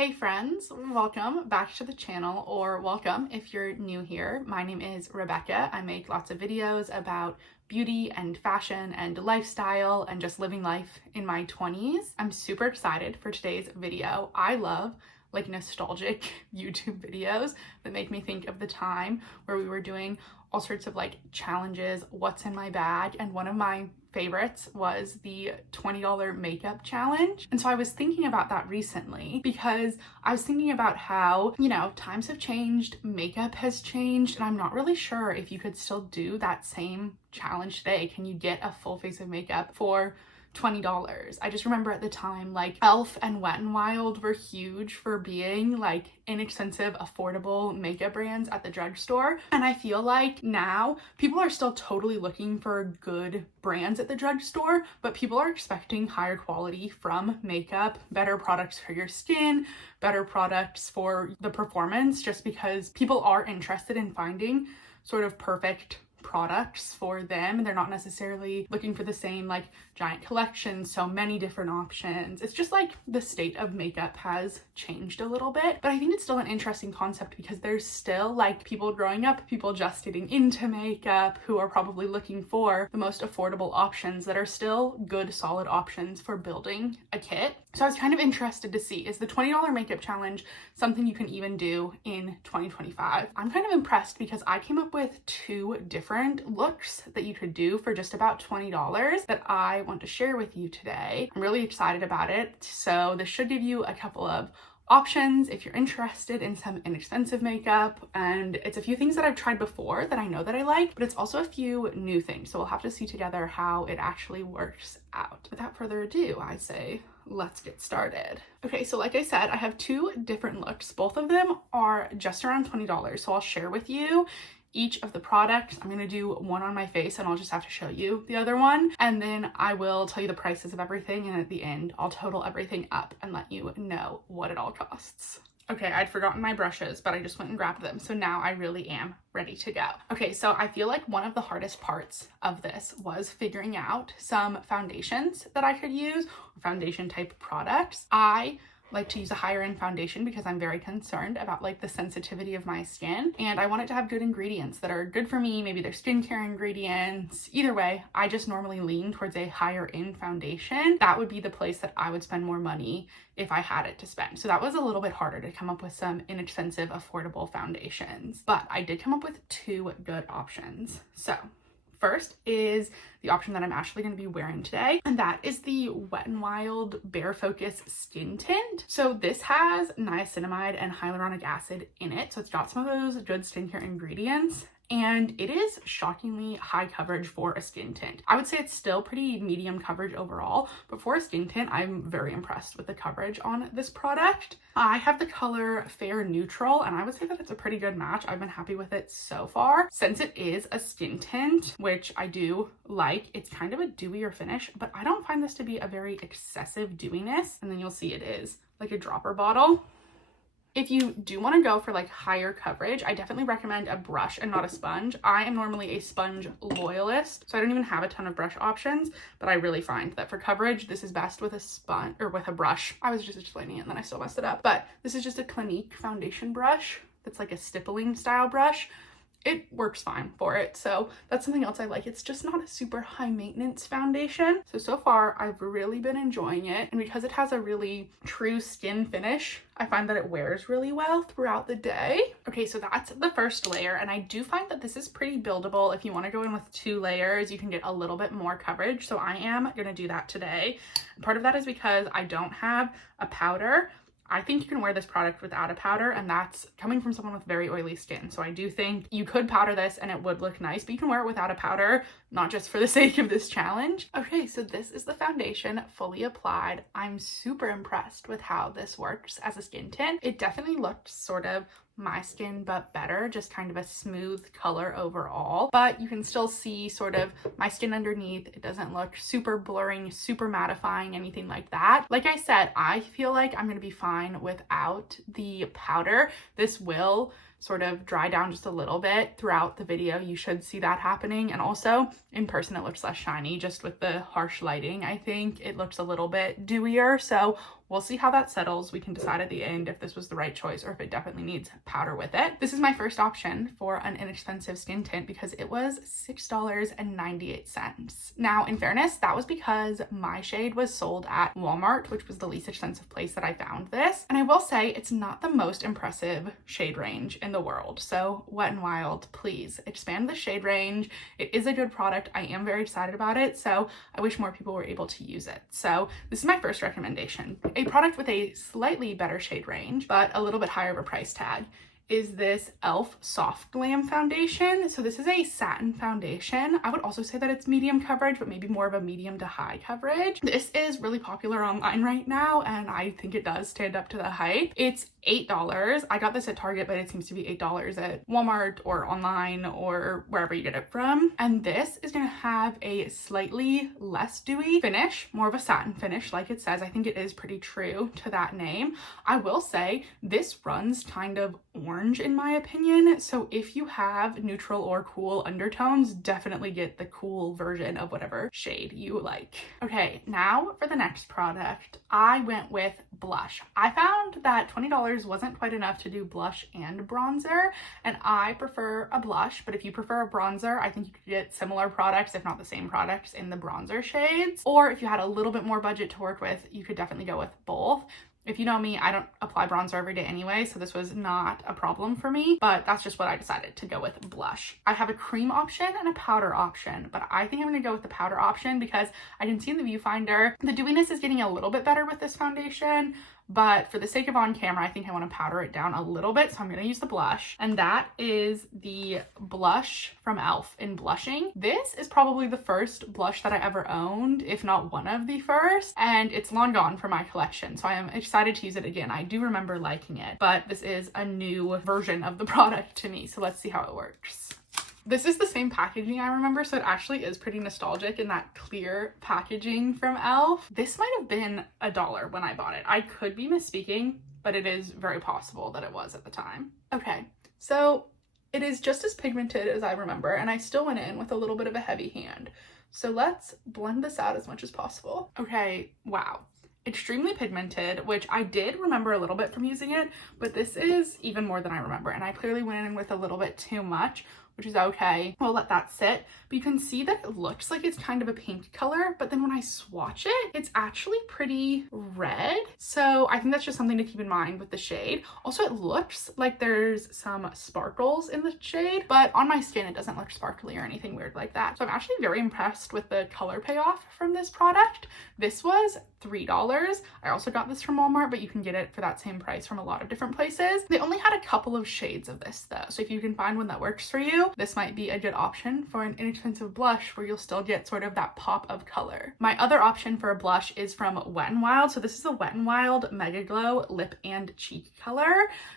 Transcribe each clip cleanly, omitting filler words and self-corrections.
Hey friends, welcome back to the channel, or welcome if you're new here. My name is Rebecca. I make lots of videos about beauty and fashion and lifestyle and just living life in my 20s. I'm super excited for today's video. I love nostalgic YouTube videos that make me think of the time where we were doing all sorts of challenges, what's in my bag, and one of my favorites was the $20 makeup challenge. And so I was thinking about that recently because I was thinking about how, times have changed, makeup has changed, and I'm not really sure if you could still do that same challenge today. Can you get a full face of makeup for $20? I just remember at the time e.l.f. and Wet n Wild were huge for being inexpensive, affordable makeup brands at the drugstore. And I feel like now people are still totally looking for good brands at the drugstore, but people are expecting higher quality from makeup, better products for your skin, better products for the performance, just because people are interested in finding sort of perfect products for them. They're not necessarily looking for the same giant collection, so many different options. It's just the state of makeup has changed a little bit, but I think it's still an interesting concept because there's still people growing up, people just getting into makeup who are probably looking for the most affordable options that are still good, solid options for building a kit. So I was kind of interested to see, is the $20 makeup challenge something you can even do in 2025? I'm kind of impressed because I came up with two different looks that you could do for just about $20 that I want to share with you today. I'm really excited about it. So this should give you a couple of options if you're interested in some inexpensive makeup, and it's a few things that I've tried before that I know that I like, but it's also a few new things, so we'll have to see together how it actually works out. Without further ado, I say let's get started. Okay, so like I said, I have two different looks. Both of them are just around $20, so I'll share with you each of the products. I'm gonna do one on my face and I'll just have to show you the other one, and then I will tell you the prices of everything, and at the end I'll total everything up and let you know what it all costs. Okay, I'd forgotten my brushes, but I just went and grabbed them, so now I really am ready to go. Okay, so I feel like one of the hardest parts of this was figuring out some foundations that I could use, or foundation type products. I like to use a higher end foundation because I'm very concerned about the sensitivity of my skin, and I want it to have good ingredients that are good for me. Maybe they're skincare ingredients. Either way, I just normally lean towards a higher end foundation. That would be the place that I would spend more money if I had it to spend. So that was a little bit harder to come up with some inexpensive, affordable foundations, but I did come up with two good options. So first is the option that I'm actually going to be wearing today, and that is the Wet n Wild Bare Focus Skin Tint. So this has niacinamide and hyaluronic acid in it, so it's got some of those good skincare ingredients, and it is shockingly high coverage for a skin tint. I would say it's still pretty medium coverage overall, but for a skin tint, I'm very impressed with the coverage on this product. I have the color Fair Neutral, and I would say that it's a pretty good match. I've been happy with it so far. Since it is a skin tint, which I do like, it's kind of a dewier finish, but I don't find this to be a very excessive dewiness. And then you'll see it is like a dropper bottle. If you do want to go for higher coverage, I definitely recommend a brush and not a sponge. I am normally a sponge loyalist, so I don't even have a ton of brush options, but I really find that for coverage, this is best with a sponge or with a brush. I was just explaining it and then I still messed it up, but this is just a Clinique foundation brush. That's like a stippling style brush. It works fine for it, so that's something else I like. It's just not a super high maintenance foundation. So far I've really been enjoying it, and because it has a really true skin finish, I find that it wears really well throughout the day. Okay, so that's the first layer, and I do find that this is pretty buildable. If you want to go in with 2 layers, you can get a little bit more coverage, so I am gonna do that today. And part of that is because I don't have a powder. I think you can wear this product without a powder, and that's coming from someone with very oily skin. So I do think you could powder this and it would look nice, but you can wear it without a powder, not just for the sake of this challenge. Okay, so this is the foundation fully applied. I'm super impressed with how this works as a skin tint. It definitely looked sort of my skin but better, just kind of a smooth color overall, but you can still see sort of my skin underneath. It doesn't look super blurring, super mattifying, anything like that. Like I said, I feel like I'm gonna be fine without the powder. This will sort of dry down just a little bit throughout the video. You should see that happening. And also in person, it looks less shiny just with the harsh lighting. I think it looks a little bit dewier. So we'll see how that settles. We can decide at the end if this was the right choice or if it definitely needs powder with it. This is my first option for an inexpensive skin tint because it was $6.98. Now, in fairness, that was because my shade was sold at Walmart, which was the least expensive place that I found this. And I will say it's not the most impressive shade range in the world. So Wet n Wild, please expand the shade range. It is a good product. I am very excited about it. So I wish more people were able to use it. So this is my first recommendation. A product with a slightly better shade range, but a little bit higher of a price tag, is this e.l.f. Soft Glam foundation. So this is a satin foundation. I would also say that it's medium coverage, but maybe more of a medium to high coverage. This is really popular online right now, and I think it does stand up to the hype. It's $8. I got this at Target, but it seems to be $8 at Walmart or online or wherever you get it from. And this is gonna have a slightly less dewy finish, more of a satin finish like it says. I think it is pretty true to that name. I will say this runs kind of orange in my opinion. So if you have neutral or cool undertones, definitely get the cool version of whatever shade you like. Okay, now for the next product, I went with blush. I found that $20 wasn't quite enough to do blush and bronzer, and I prefer a blush, but if you prefer a bronzer, I think you could get similar products, if not the same products, in the bronzer shades. Or if you had a little bit more budget to work with, you could definitely go with both. If you know me, I don't apply bronzer every day anyway, so this was not a problem for me, but that's just what I decided to go with blush. I have a cream option and a powder option, but I think I'm gonna go with the powder option because I can see in the viewfinder, the dewiness is getting a little bit better with this foundation, but for the sake of on camera, I think I want to powder it down a little bit, so I'm going to use the blush. And that is the blush from e.l.f. in Blushing. This is probably the first blush that I ever owned, if not one of the first, and it's long gone from my collection, so I am excited to use it again. I do remember liking it, but this is a new version of the product to me, so let's see how it works. This is the same packaging I remember, so it actually is pretty nostalgic in that clear packaging from e.l.f. This might have been $1 when I bought it. I could be misspeaking, but it is very possible that it was at the time. Okay, so it is just as pigmented as I remember, and I still went in with a little bit of a heavy hand. So let's blend this out as much as possible. Okay, wow. Extremely pigmented, which I did remember a little bit from using it, but this is even more than I remember, and I clearly went in with a little bit too much, which is okay. We'll let that sit. But you can see that it looks like it's kind of a pink color, but then when I swatch it, it's actually pretty red. So I think that's just something to keep in mind with the shade. Also, it looks like there's some sparkles in the shade, but on my skin, it doesn't look sparkly or anything weird like that. So I'm actually very impressed with the color payoff from this product. This was $3. I also got this from Walmart, but you can get it for that same price from a lot of different places. They only had a couple of shades of this though. So if you can find one that works for you, this might be a good option for an inexpensive blush where you'll still get sort of that pop of color. My other option for a blush is from Wet n Wild. So this is a Wet n Wild Mega Glow Lip and Cheek Color.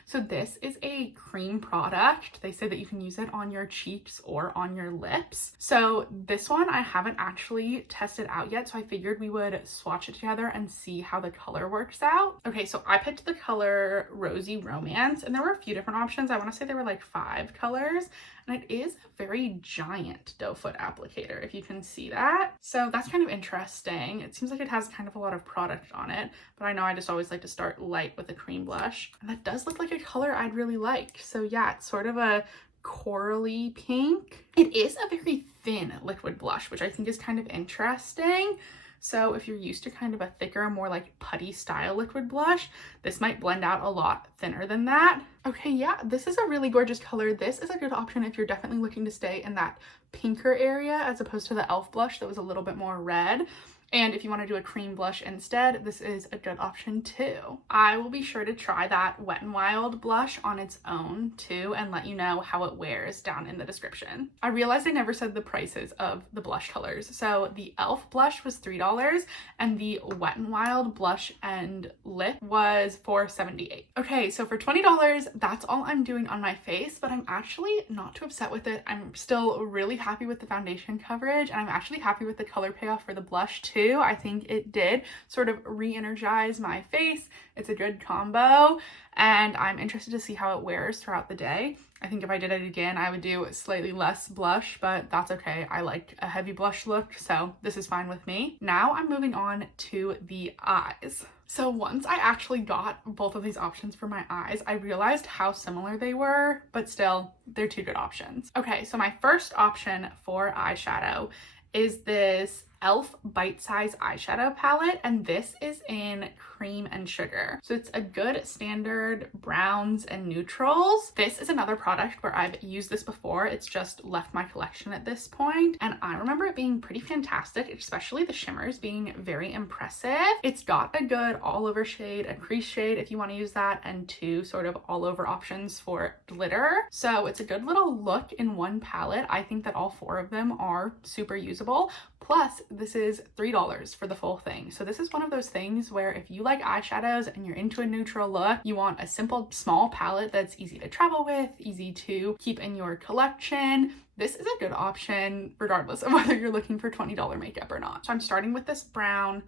So this is a cream product. They say that you can use it on your cheeks or on your lips. So this one I haven't actually tested out yet, so I figured we would swatch it together and see how the color works out. Okay, so I picked the color Rosy Romance, and there were a few different options. I want to say there were like 5 colors, and it is a very giant doe foot applicator, if you can see that. So that's kind of interesting. It seems like it has kind of a lot of product on it, but I know I just always like to start light with a cream blush, and that does look like a color I'd really like. So yeah, it's sort of a corally pink. It is a very thin liquid blush, which I think is kind of interesting. So if you're used to kind of a thicker, more like putty style liquid blush, this might blend out a lot thinner than that. Okay, yeah, this is a really gorgeous color. This is a good option if you're definitely looking to stay in that pinker area as opposed to the e.l.f. blush that was a little bit more red. And if you want to do a cream blush instead, this is a good option too. I will be sure to try that Wet n Wild blush on its own too and let you know how it wears down in the description. I realized I never said the prices of the blush colors. So the e.l.f. blush was $3 and the Wet n Wild blush and lip was $4.78. Okay, so for $20, that's all I'm doing on my face, but I'm actually not too upset with it. I'm still really happy with the foundation coverage, and I'm actually happy with the color payoff for the blush too. too. I think it did sort of re-energize my face. It's a good combo, and I'm interested to see how it wears throughout the day. I think if I did it again, I would do slightly less blush, but that's okay. I like a heavy blush look, so this is fine with me. Now I'm moving on to the eyes. So once I actually got both of these options for my eyes, I realized how similar they were, but still, they're two good options. Okay, so my first option for eyeshadow is this e.l.f. bite-size eyeshadow palette, and this is in cream and sugar. So it's a good standard browns and neutrals. This is another product where I've used this before. It's just left my collection at this point, and I remember it being pretty fantastic, especially the shimmers being very impressive. It's got a good all over shade, a crease shade if you want to use that, and two sort of all over options for glitter. So it's a good little look in one palette. I think that all four of them are super usable. Plus, this is $3 for the full thing. So this is one of those things where if you like eyeshadows and you're into a neutral look, you want a simple small palette that's easy to travel with, easy to keep in your collection, this is a good option regardless of whether you're looking for $20 makeup or not. So I'm starting with this brown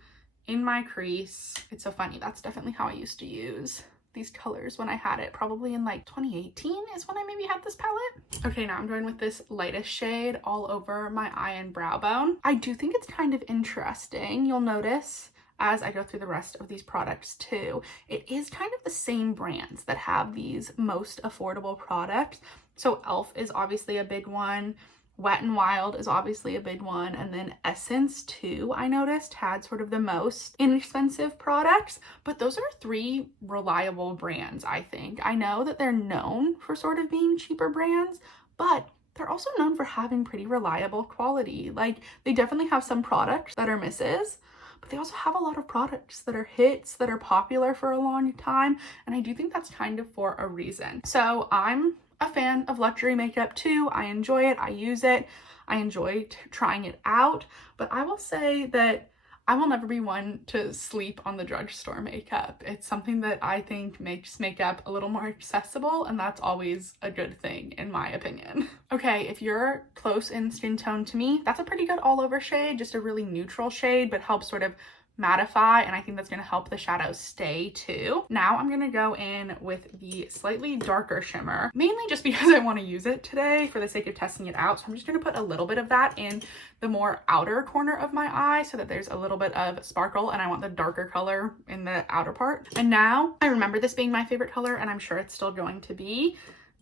in my crease. It's so funny. That's definitely how I used to use these colors when I had it, probably in like 2018 is when I maybe had this palette. Okay, now I'm going with this lightest shade all over my eye and brow bone. I do think it's kind of interesting. You'll notice as I go through the rest of these products too, it is kind of the same brands that have these most affordable products. So e.l.f. is obviously a big one. Wet n Wild is obviously a big one, and then Essence too, I noticed, had sort of the most inexpensive products, but those are three reliable brands, I think. I know that they're known for sort of being cheaper brands, but they're also known for having pretty reliable quality. Like, they definitely have some products that are misses, but they also have a lot of products that are hits, that are popular for a long time, and I do think that's kind of for a reason. So I'm a fan of luxury makeup too. I enjoy it. I use it. I enjoy trying it out, but I will say that I will never be one to sleep on the drugstore makeup. It's something that I think makes makeup a little more accessible, and that's always a good thing in my opinion. Okay, if you're close in skin tone to me, that's a pretty good all over shade, just a really neutral shade, but helps sort of mattify, and I think that's going to help the shadow stay too. Now I'm going to go in with the slightly darker shimmer, mainly just because I want to use it today for the sake of testing it out. So I'm just going to put a little bit of that in the more outer corner of my eye so that there's a little bit of sparkle, and I want the darker color in the outer part. And now I remember this being my favorite color, and I'm sure it's still going to be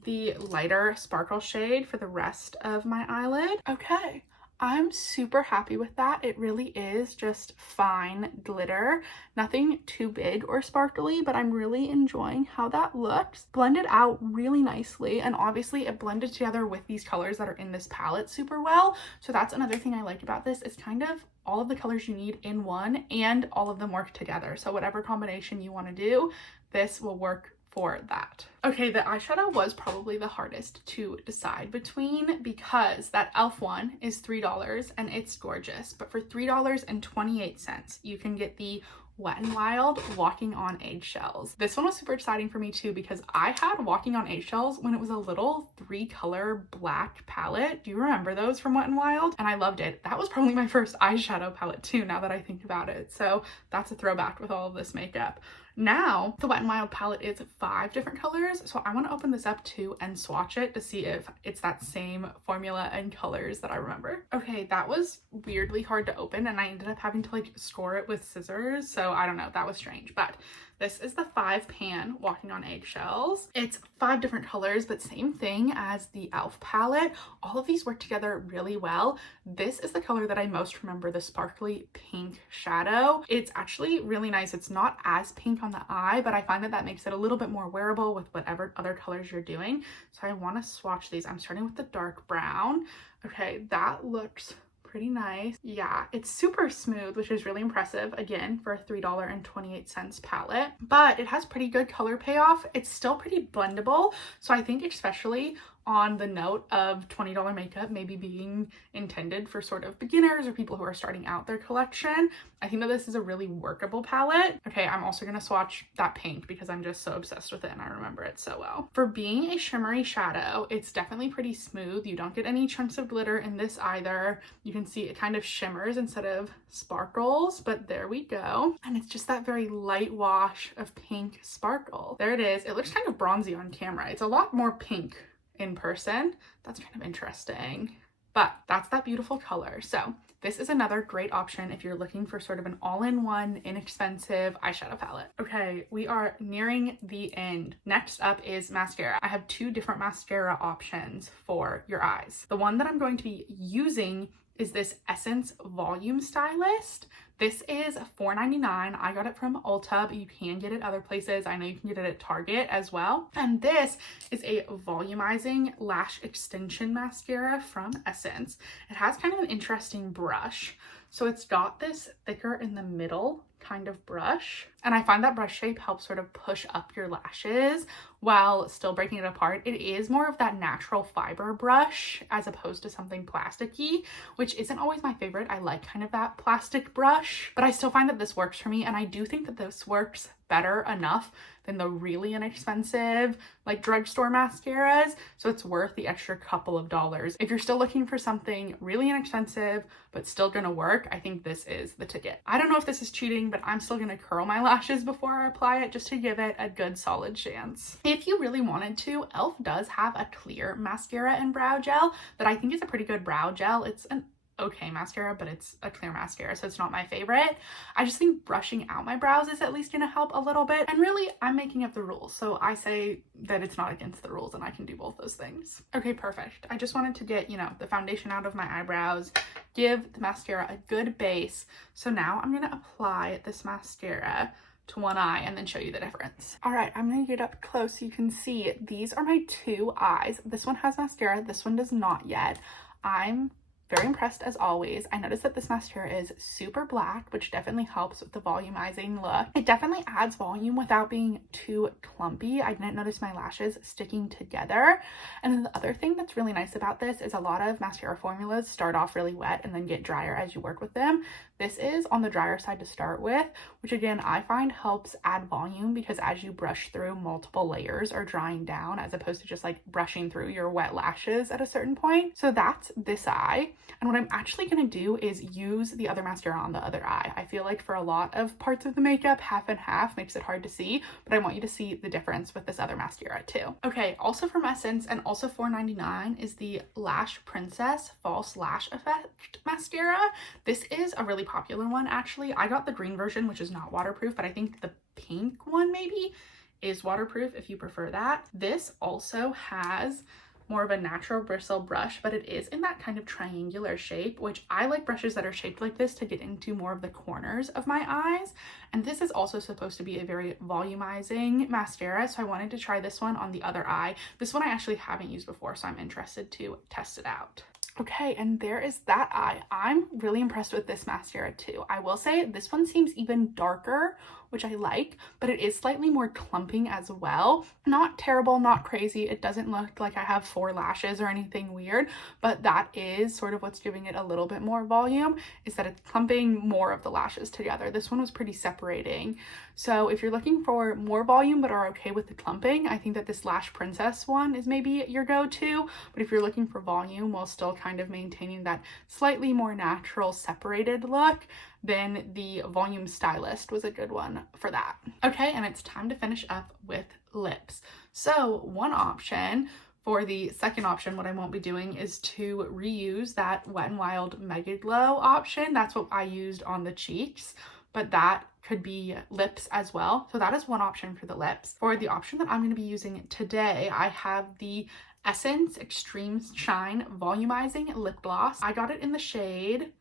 the lighter sparkle shade for the rest of my eyelid. Okay. I'm super happy with that. It really is just fine glitter. Nothing too big or sparkly, but I'm really enjoying how that looks. Blended out really nicely, and obviously it blended together with these colors that are in this palette super well. So that's another thing I like about this. It's kind of all of the colors you need in one, and all of them work together. So whatever combination you want to do, this will work for that. Okay, the eyeshadow was probably the hardest to decide between because that e.l.f. one is $3 and it's gorgeous, but for $3.28 you can get the Wet n Wild Walking on Eggshells. This one was super exciting for me too because I had Walking on Eggshells when it was a little 3-color black palette. Do you remember those from Wet n Wild? And I loved it. That was probably my first eyeshadow palette too, now that I think about it. So that's a throwback with all of this makeup. Now, the Wet n Wild palette is 5 different colors, so I want to open this up too and swatch it to see if it's that same formula and colors that I remember. Okay, that was weirdly hard to open, and I ended up having to like score it with scissors, so I don't know, that was strange. But this is the 5-pan Walking on Eggshells. It's 5 different colors, but same thing as the e.l.f. palette. All of these work together really well. This is the color that I most remember, the sparkly pink shadow. It's actually really nice. It's not as pink on the eye, but I find that that makes it a little bit more wearable with whatever other colors you're doing. So I want to swatch these. I'm starting with the dark brown. Okay, that looks pretty nice. Yeah, it's super smooth, which is really impressive, again, for a $3.28 palette, but it has pretty good color payoff. It's still pretty blendable, so I think especially on the note of $20 makeup maybe being intended for sort of beginners or people who are starting out their collection. I think that this is a really workable palette. Okay, I'm also gonna swatch that pink because I'm just so obsessed with it and I remember it so well. For being a shimmery shadow, it's definitely pretty smooth. You don't get any chunks of glitter in this either. You can see it kind of shimmers instead of sparkles, but there we go. And it's just that very light wash of pink sparkle. There it is. It looks kind of bronzy on camera. It's a lot more pink in person. That's kind of interesting, but that's that beautiful color. So this is another great option if you're looking for sort of an all-in-one, inexpensive eyeshadow palette. Okay, we are nearing the end. Next up is mascara. I have two different mascara options for your eyes. The one that I'm going to be using is this Essence Volume Stylist. This is $4.99. I got it from Ulta, but you can get it other places. I know you can get it at Target as well. And this is a volumizing lash extension mascara from Essence. It has kind of an interesting brush. So it's got this thicker in the middle kind of brush. And I find that brush shape helps sort of push up your lashes while still breaking it apart. It is more of that natural fiber brush as opposed to something plasticky, which isn't always my favorite. I like kind of that plastic brush, but I still find that this works for me. And I do think that this works better enough than the really inexpensive like drugstore mascaras, so it's worth the extra couple of dollars. If you're still looking for something really inexpensive but still gonna work, I think this is the ticket. I don't know if this is cheating, but I'm still gonna curl my lashes before I apply it just to give it a good solid chance. If you really wanted to, e.l.f. does have a clear mascara and brow gel that I think is a pretty good brow gel. It's an okay mascara, but it's a clear mascara, so it's not my favorite. I just think brushing out my brows is at least gonna help a little bit, and really I'm making up the rules, so I say that it's not against the rules and I can do both those things. Okay, perfect. I just wanted to get, you know, the foundation out of my eyebrows, give the mascara a good base. So now I'm gonna apply this mascara to one eye and then show you the difference. All right, I'm gonna get up close so you can see these are my two eyes. This one has mascara, this one does not yet. I'm very impressed as always. I noticed that this mascara is super black, which definitely helps with the volumizing look. It definitely adds volume without being too clumpy. I didn't notice my lashes sticking together. And then the other thing that's really nice about this is a lot of mascara formulas start off really wet and then get drier as you work with them. This is on the drier side to start with, which again, I find helps add volume because as you brush through, multiple layers are drying down as opposed to just like brushing through your wet lashes at a certain point. So that's this eye. And what I'm actually going to do is use the other mascara on the other eye. I feel like for a lot of parts of the makeup, half and half makes it hard to see, but I want you to see the difference with this other mascara too. Okay, also from Essence and also $4.99 is the Lash Princess False Lash Effect Mascara. This is a really popular one actually. I got the green version, which is not waterproof, but I think the pink one maybe is waterproof if you prefer that. This also has more of a natural bristle brush, but it is in that kind of triangular shape, which I like brushes that are shaped like this to get into more of the corners of my eyes. And this is also supposed to be a very volumizing mascara, so I wanted to try this one on the other eye. This one I actually haven't used before, so I'm interested to test it out. Okay, and there is that eye. I'm really impressed with this mascara too. I will say this one seems even darker, which I like, but it is slightly more clumping as well. Not terrible, not crazy. It doesn't look like I have 4 lashes or anything weird, but that is sort of what's giving it a little bit more volume, is that it's clumping more of the lashes together. This one was pretty separating. So if you're looking for more volume but are okay with the clumping, I think that this Lash Princess one is maybe your go-to. But if you're looking for volume while still kind of maintaining that slightly more natural separated look, then the Volume Stylist was a good one for that. Okay, and it's time to finish up with lips. So one option for the second option, what I won't be doing is to reuse that Wet n Wild Mega Glow option. That's what I used on the cheeks, but that could be lips as well. So that is one option for the lips. For the option that I'm going to be using today, I have the Essence Extreme Shine Volumizing Lip Gloss. I got it in the shade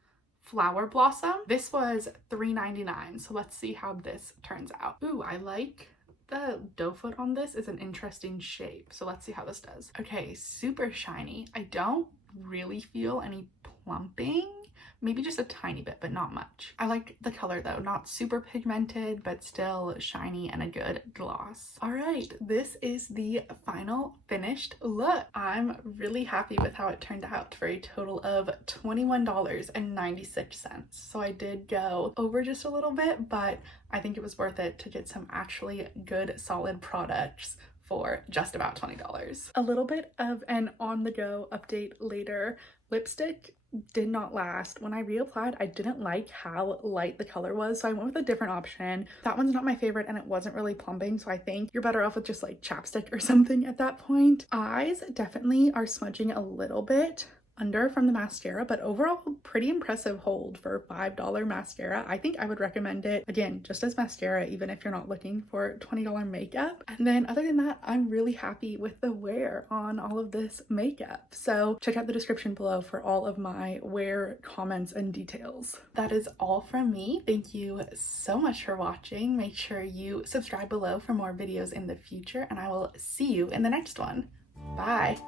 Flower Blossom. This was $3.99, so let's see how this turns out. Ooh, I like the doe foot on this. Is an interesting shape, so let's see how this does. Okay, super shiny. I don't really feel any plumping, maybe just a tiny bit, but not much. I like the color though, not super pigmented, but still shiny and a good gloss. All right, this is the final finished look. I'm really happy with how it turned out for a total of $21.96. So I did go over just a little bit, but I think it was worth it to get some actually good solid products for just about $20. A little bit of an on-the-go update later. Lipstick did not last. When I reapplied, I didn't like how light the color was, so I went with a different option. That one's not my favorite and it wasn't really plumping, so I think you're better off with just like chapstick or something at that point. Eyes definitely are smudging a little bit under from the mascara, but overall pretty impressive hold for $5 mascara. I think I would recommend it again just as mascara, even if you're not looking for $20 makeup. And then other than that, I'm really happy with the wear on all of this makeup. So check out the description below for all of my wear comments and details. That is all from me. Thank you so much for watching. Make sure you subscribe below for more videos in the future, and I will see you in the next one. Bye.